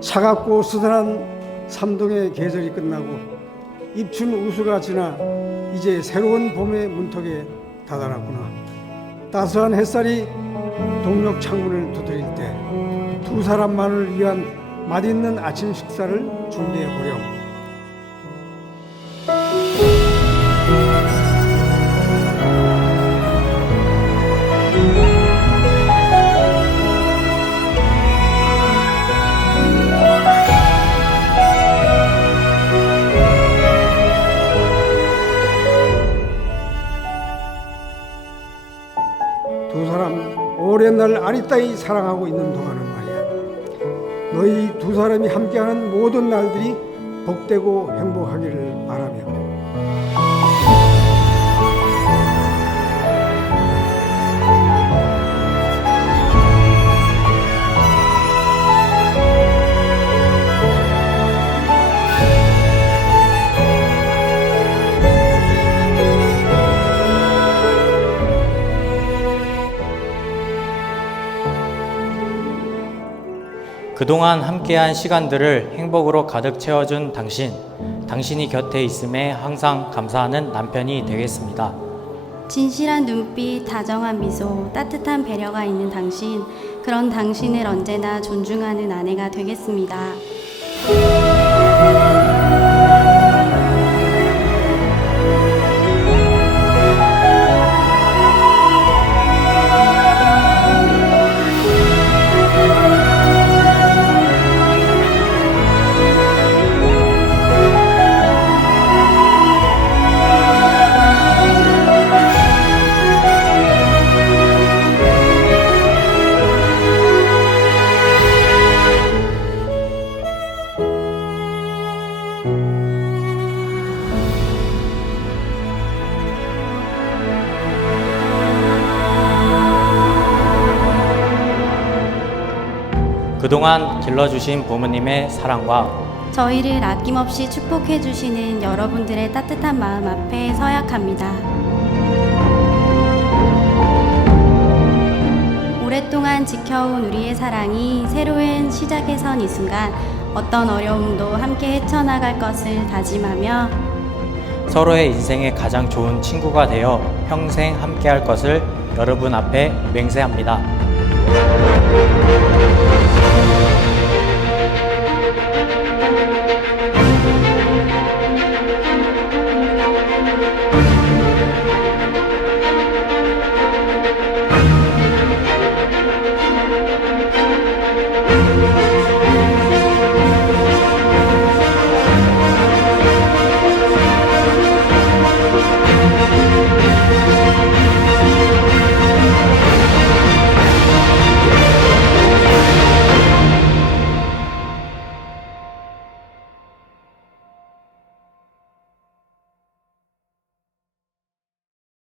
차갑고 쓰늘한 삼동의 계절이 끝나고 입춘 우수가 지나 이제 새로운 봄의 문턱에 다다랐구나. 따스한 햇살이 동력 창문을 두드릴 때 두 사람만을 위한 맛있는 아침 식사를 준비해 보렴. 사람 오랜 날 아리따이 사랑하고 있는 동안은 말이야. 너희 두 사람이 함께하는 모든 날들이 복되고 행복하기를 바라며. 그동안 함께한 시간들을 행복으로 가득 채워준 당신, 당신이 곁에 있음에 항상 감사하는 남편이 되겠습니다. 진실한 눈빛, 다정한 미소, 따뜻한 배려가 있는 당신, 그런 당신을 언제나 존중하는 아내가 되겠습니다. 그동안 길러주신 부모님의 사랑과 저희를 아낌없이 축복해 주시는 여러분들의 따뜻한 마음 앞에 서약합니다. 오랫동안 지켜온 우리의 사랑이 새로운 시작에 선 이 순간 어떤 어려움도 함께 헤쳐나갈 것을 다짐하며 서로의 인생의 가장 좋은 친구가 되어 평생 함께할 것을 여러분 앞에 맹세합니다. Thank you.